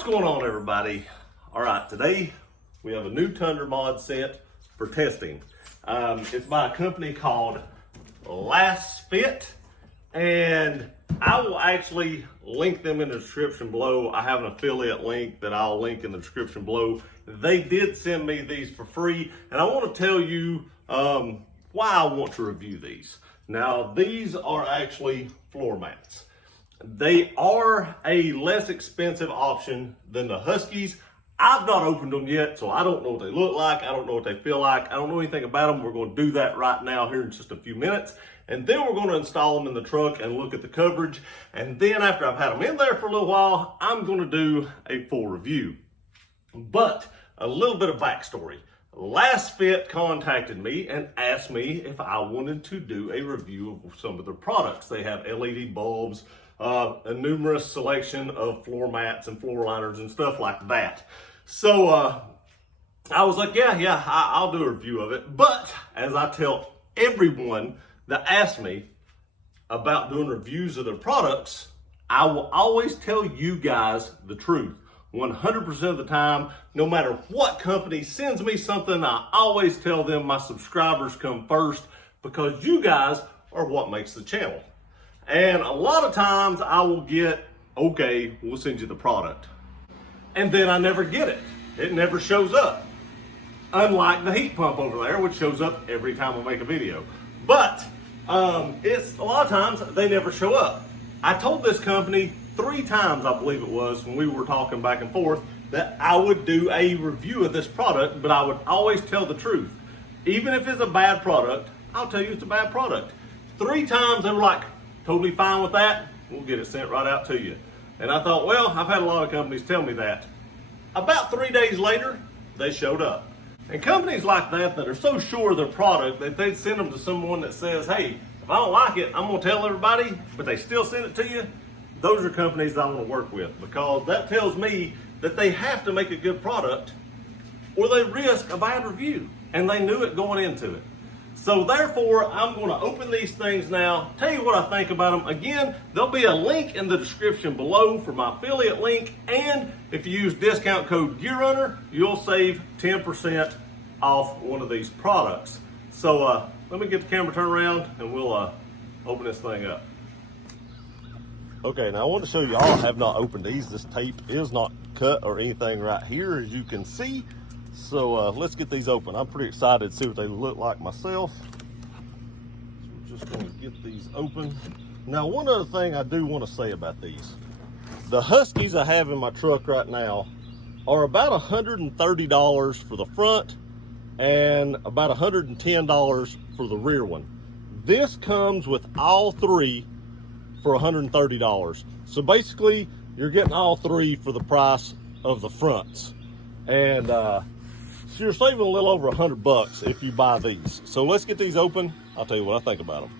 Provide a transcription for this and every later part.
What's going on, everybody? All right, today we have a new Tundra mod set for testing. It's by a company called Lasfit, and I will actually link them in the description below. I have an affiliate link that I'll link in the description below. They did send me these for free, and I want to tell you why I want to review these. Now, these are actually floor mats. They are a less expensive option than the Huskies. I've not opened them yet, so I don't know what they look like. I don't know what they feel like. I don't know anything about them. We're going to do that right now here in just a few minutes. And then we're going to install them in the truck and look at the coverage. And then after I've had them in there for a little while, I'm going to do a full review. But a little bit of backstory. Lasfit contacted me and asked me if I wanted to do a review of some of their products. They have LED bulbs, a numerous selection of floor mats and floor liners and stuff like that. So I was like, yeah, I'll do a review of it. But as I tell everyone that asks me about doing reviews of their products, I will always tell you guys the truth. 100% of the time, no matter what company sends me something, I always tell them my subscribers come first, because you guys are what makes the channel. And a lot of times I will get, okay, we'll send you the product. And then I never get it. It never shows up. Unlike the heat pump over there, which shows up every time I make a video. But it's a lot of times they never show up. I told this company 3 times, I believe it was, when we were talking back and forth, that I would do a review of this product, but I would always tell the truth. Even if it's a bad product, I'll tell you it's a bad product. 3 times they were like, totally fine with that, we'll get it sent right out to you. And I thought, well, I've had a lot of companies tell me that. About 3 days later, they showed up. And companies like that are so sure of their product that they'd send them to someone that says, hey, if I don't like it, I'm gonna tell everybody, but they still send it to you. Those are companies I want to work with, because that tells me that they have to make a good product or they risk a bad review, and they knew it going into it. So therefore, I'm going to open these things now, tell you what I think about them. Again, there'll be a link in the description below for my affiliate link, and if you use discount code GearRunner, you'll save 10% off one of these products. So let me get the camera turned around and we'll open this thing up. Okay, now I want to show you all I have not opened these. This tape is not cut or anything right here, as you can see. So let's get these open. I'm pretty excited to see what they look like myself. So we're just going to get these open. Now, one other thing I do want to say about these. The Huskies I have in my truck right now are about $130 for the front and about $110 for the rear one. This comes with all 3 for $130. So basically, you're getting all 3 for the price of the fronts. And so you're saving a little over $100 if you buy these. So let's get these open. I'll tell you what I think about them.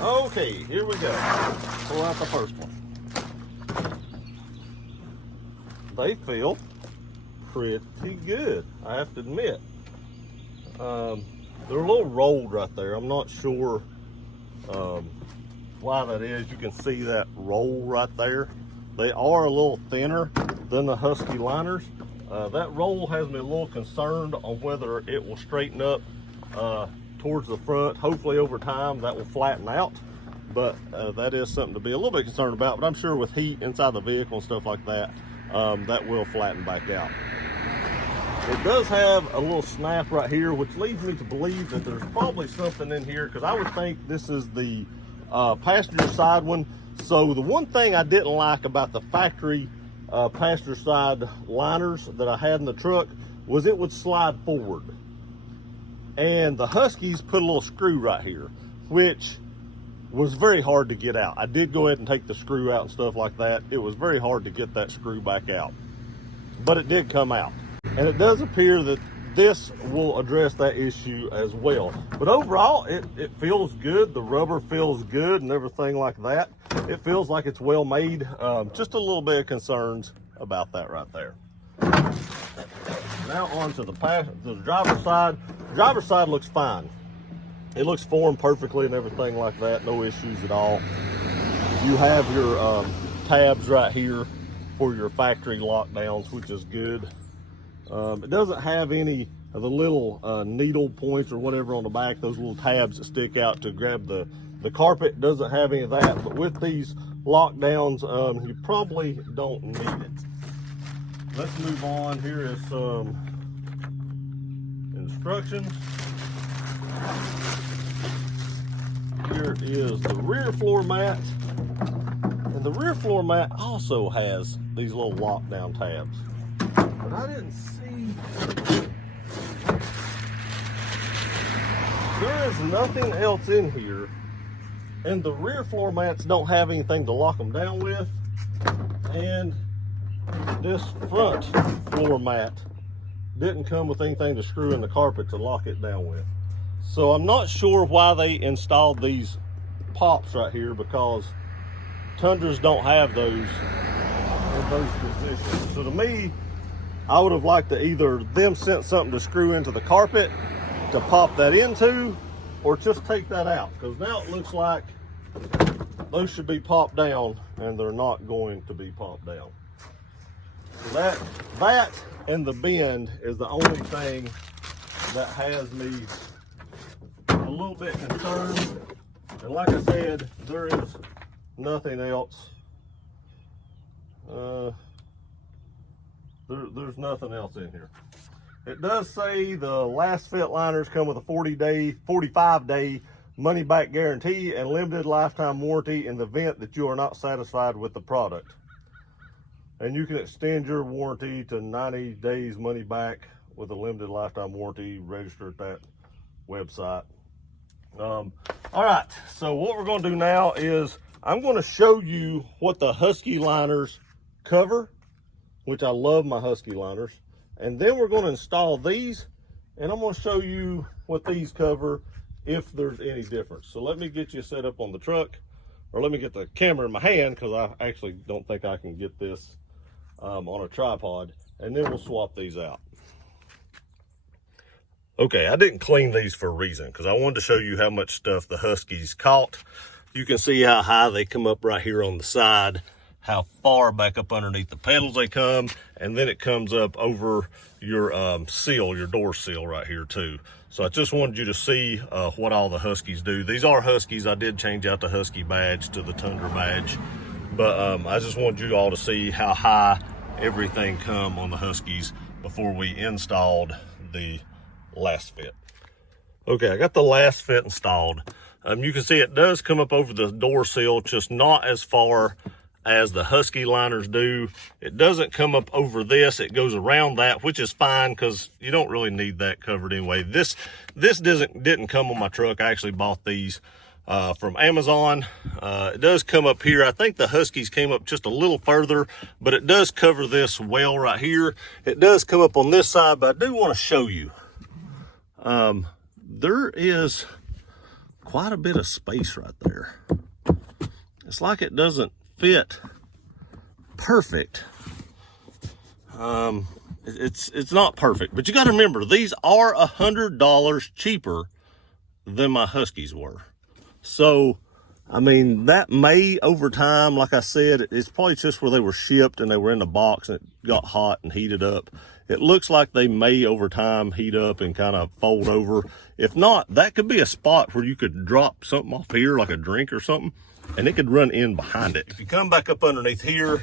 Okay, here we go. Pull out the first one. They feel pretty good, I have to admit. They're a little rolled right there. I'm not sure why that is. You can see that roll right there. They are a little thinner than the Husky liners. That roll has me a little concerned on whether it will straighten up towards the front. Hopefully over time that will flatten out. But that is something to be a little bit concerned about. But I'm sure with heat inside the vehicle and stuff like that, that will flatten back out. It does have a little snap right here, which leads me to believe that there's probably something in here, because I would think this is the passenger side one. So the one thing I didn't like about the factory passenger side liners that I had in the truck was it would slide forward. And the Huskies put a little screw right here, which was very hard to get out. I did go ahead and take the screw out and stuff like that. It was very hard to get that screw back out, but it did come out. And it does appear that this will address that issue as well. But overall, it feels good. The rubber feels good and everything like that. It feels like it's well made. Just a little bit of concerns about that right there. Now on to the driver's side. The driver's side looks fine. It looks formed perfectly and everything like that. No issues at all. You have your tabs right here for your factory lockdowns, which is good. It doesn't have any of the little needle points or whatever on the back, those little tabs that stick out to grab the carpet. Doesn't have any of that, but with these lockdowns, you probably don't need it. Let's move on. Here is some instructions. Here is the rear floor mat. And the rear floor mat also has these little lockdown tabs. But I didn't see. There is nothing else in here. And the rear floor mats don't have anything to lock them down with. And this front floor mat didn't come with anything to screw in the carpet to lock it down with. So I'm not sure why they installed these pops right here, because Tundras don't have those in those positions. So to me, I would have liked to either them sent something to screw into the carpet to pop that into, or just take that out, because now it looks like those should be popped down and they're not going to be popped down. So that and the bend is the only thing that has me a little bit concerned. And like I said, there is nothing else. There's nothing else in here. It does say the Lasfit liners come with a 45-day money-back guarantee and limited lifetime warranty in the event that you are not satisfied with the product. And you can extend your warranty to 90 days money back with a limited lifetime warranty. Register at that website. All right, so what we're going to do now is I'm going to show you what the Husky liners cover, which I love my Husky liners. And then we're going to install these, and I'm going to show you what these cover if there's any difference. So let me get you set up on the truck, or let me get the camera in my hand, because I actually don't think I can get this on a tripod, and then we'll swap these out. Okay, I didn't clean these for a reason, because I wanted to show you how much stuff the Huskies caught. You can see how high they come up right here on the side, how far back up underneath the pedals they come, and then it comes up over your seal, your door seal right here too. So I just wanted you to see what all the Huskies do. These are Huskies. I did change out the Husky badge to the Tundra badge, but I just wanted you all to see how high everything come on the Huskies before we installed the Lasfit. Okay, I got the Lasfit installed. You can see it does come up over the door seal, just not as far as the Husky liners do. It doesn't come up over this. It goes around that, which is fine because you don't really need that covered anyway. This didn't come on my truck. I actually bought these from Amazon. It does come up here. I think the Huskies came up just a little further, but it does cover this well right here. It does come up on this side, but I do want to show you. There is quite a bit of space right there. It's like it doesn't fit perfect. It's not perfect, but you got to remember, these are $100 cheaper than my Huskies were. So, I mean, that may over time, like I said, it's probably just where they were shipped and they were in the box and it got hot and heated up. It looks like they may over time heat up and kind of fold over. If not, that could be a spot where you could drop something off here, like a drink or something, and it could run in behind it. If you come back up underneath here,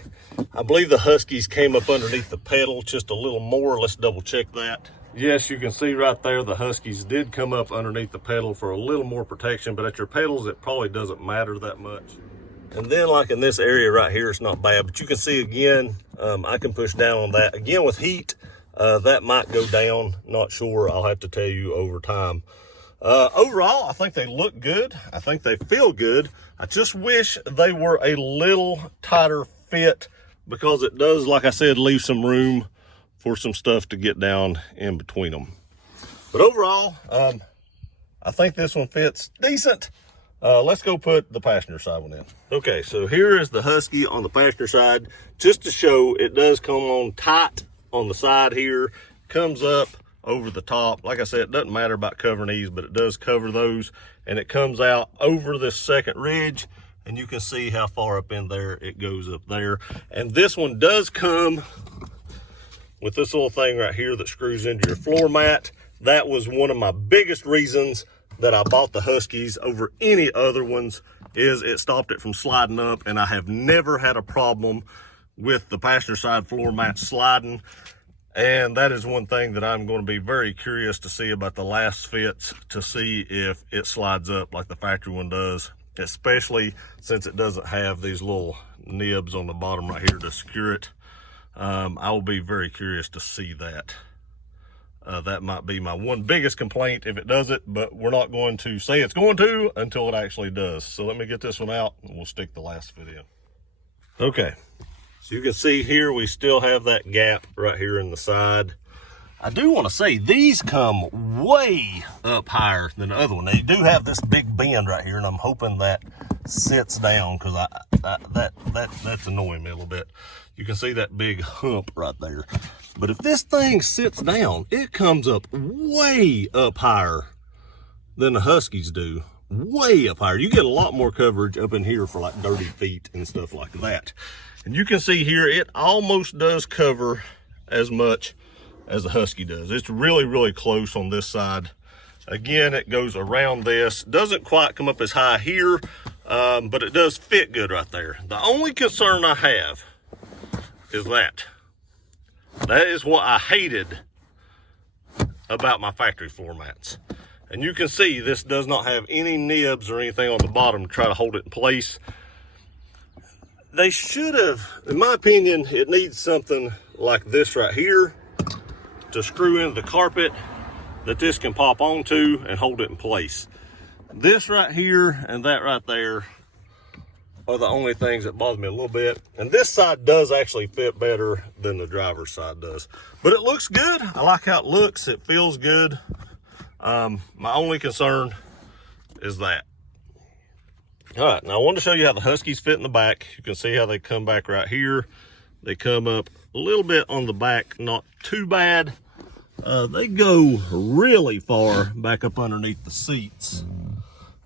I believe the Huskies came up underneath the pedal just a little more. Let's double check that. Yes, you can see right there the Huskies did come up underneath the pedal for a little more protection, but at your pedals it probably doesn't matter that much. And then like in this area right here, it's not bad, but you can see again, I can push down on that. Again, with heat, that might go down, not sure. I'll have to tell you over time. Overall, I think they look good. I think they feel good. I just wish they were a little tighter fit, because it does, like I said, leave some room for some stuff to get down in between them. But overall, I think this one fits decent. Let's go put the passenger side one in. Okay, so here is the Husky on the passenger side. Just to show, it does come on tight on the side here. Comes up over the top. Like I said, it doesn't matter about covering these, but it does cover those. And it comes out over this second ridge. And you can see how far up in there it goes up there. And this one does come with this little thing right here that screws into your floor mat. That was one of my biggest reasons that I bought the Huskies over any other ones, is it stopped it from sliding up, and I have never had a problem with the passenger side floor mat sliding. And that is one thing that I'm going to be very curious to see about the Lasfits, to see if it slides up like the factory one does, especially since it doesn't have these little nibs on the bottom right here to secure it. I will be very curious to see that. That might be my one biggest complaint if it does it, but we're not going to say it's going to until it actually does. So let me get this one out and we'll stick the Lasfit in. Okay, so you can see here we still have that gap right here in the side. I do want to say these come way up higher than the other one. They do have this big bend right here, and I'm hoping that sits down, because that's annoying me a little bit. You can see that big hump right there. But if this thing sits down, it comes up way up higher than the Huskies do. Way up higher. You get a lot more coverage up in here for like dirty feet and stuff like that. And you can see here, it almost does cover as much as the Husky does. It's really, really close on this side. Again, it goes around this. Doesn't quite come up as high here, but it does fit good right there. The only concern I have is that. That is what I hated about my factory floor mats. And you can see this does not have any nibs or anything on the bottom to try to hold it in place. They should have, in my opinion, it needs something like this right here to screw into the carpet that this can pop onto and hold it in place. This right here and that right there are the only things that bother me a little bit. And this side does actually fit better than the driver's side does. But it looks good. I like how it looks. It feels good. My only concern is that. All right, now I want to show you how the Huskies fit in the back. You can see how they come back right here. They come up a little bit on the back, not too bad. They go really far back up underneath the seats.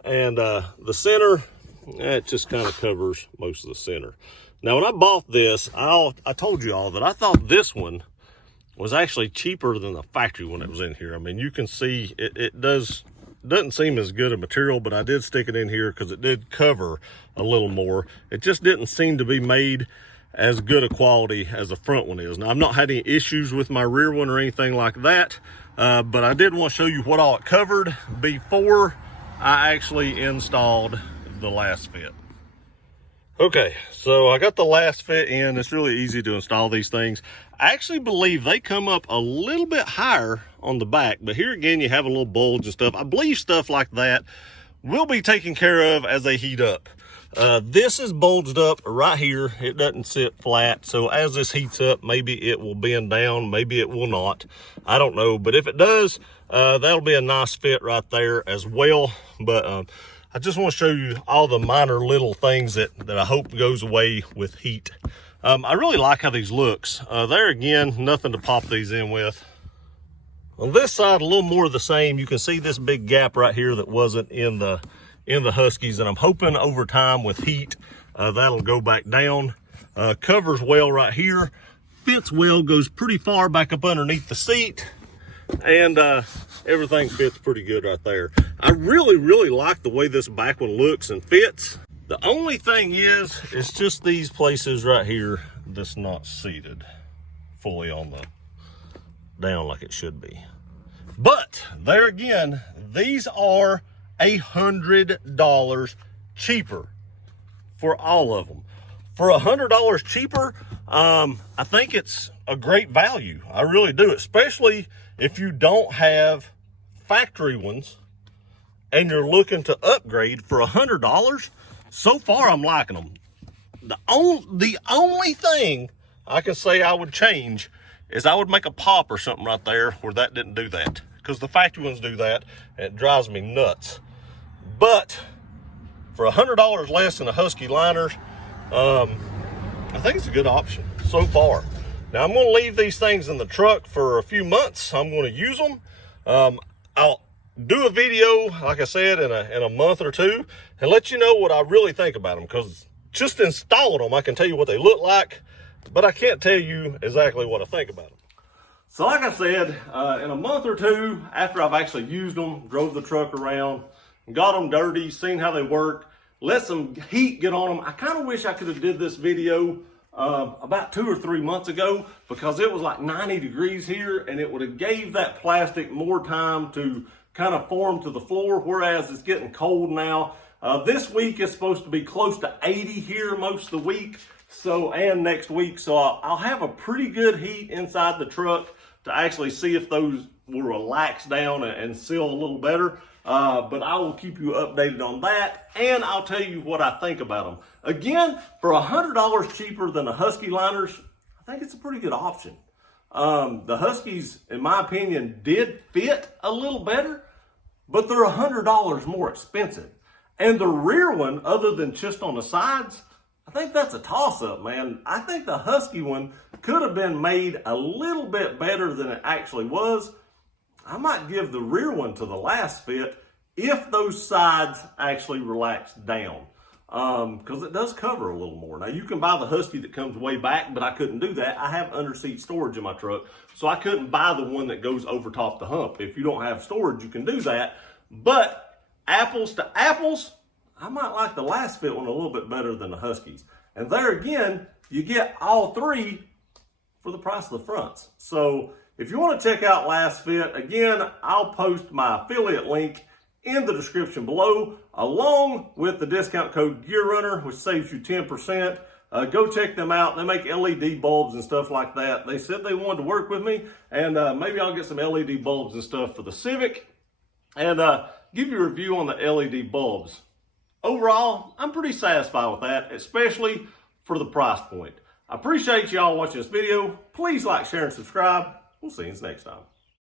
And the center, it just kind of covers most of the center. Now, when I bought this, I told you all that I thought this one was actually cheaper than the factory one that was in here. I mean, you can see it doesn't seem as good a material, but I did stick it in here because it did cover a little more. It just didn't seem to be made as good a quality as the front one is. Now, I've not had any issues with my rear one or anything like that, but I did want to show you what all it covered before I actually installed the Lasfit. Okay, so I got the Lasfit in. It's really easy to install these things. I actually believe they come up a little bit higher on the back, but here again, you have a little bulge and stuff. I believe stuff like that will be taken care of as they heat up. This is bulged up right here. It doesn't sit flat. So as this heats up, maybe it will bend down, maybe it will not. I don't know. But if it does, that'll be a nice fit right there as well. But I just want to show you all the minor little things that I hope goes away with heat. I really like how these looks. There again, nothing to pop these in with. On this side, a little more of the same. You can see this big gap right here that wasn't in the Huskies, and I'm hoping over time with heat that'll go back down. Covers well right here, fits well, goes pretty far back up underneath the seat, and everything fits pretty good right there. I really like the way this back one looks and fits. The only thing is, it's just these places right here that's not seated fully on the down like it should be. But there again, these are $100 cheaper for all of them. For $100 cheaper, I think it's a great value. I really do, especially if you don't have factory ones and you're looking to upgrade for $100. So far, I'm liking them. The only thing I can say I would change is I would make a pop or something right there where that didn't do that, because the factory ones do that and it drives me nuts. But for $100 less than the Husky liners, I think it's a good option so far. Now I'm going to leave these things in the truck for a few months. I'm going to use them. I'll do a video, like I said, in a month or two, and let you know what I really think about them, because just installed them, I can tell you what they look like, but I can't tell you exactly what I think about them. So like I said, in a month or two, after I've actually used them, drove the truck around, got them dirty, seen how they work, let some heat get on them. I kind of wish I could have did this video about 2 or 3 months ago, because it was like 90 degrees here, and it would have gave that plastic more time to kind of form to the floor, whereas it's getting cold now. This week is supposed to be close to 80 here most of the week, and next week. So I'll have a pretty good heat inside the truck to actually see if those will relax down and seal a little better. But I will keep you updated on that, and I'll tell you what I think about them. Again, for $100 cheaper than the Husky liners, I think it's a pretty good option. The Huskies, in my opinion, did fit a little better, but they're $100 more expensive. And the rear one, other than just on the sides, I think that's a toss-up, man. I think the Husky one could have been made a little bit better than it actually was. I might give the rear one to the Lasfit if those sides actually relax down, because it does cover a little more. Now, you can buy the Husky that comes way back, but I couldn't do that. I have under-seat storage in my truck, so I couldn't buy the one that goes over top the hump. If you don't have storage, you can do that. But apples to apples, I might like the Lasfit one a little bit better than the Huskies. And there again, you get all three for the price of the fronts. So if you want to check out Lasfit, again, I'll post my affiliate link in the description below, along with the discount code GearRunner, which saves you 10%. Go check them out. They make LED bulbs and stuff like that. They said they wanted to work with me, and maybe I'll get some LED bulbs and stuff for the Civic, and give you a review on the LED bulbs. Overall, I'm pretty satisfied with that, especially for the price point. I appreciate y'all watching this video. Please like, share, and subscribe. We'll see you next time.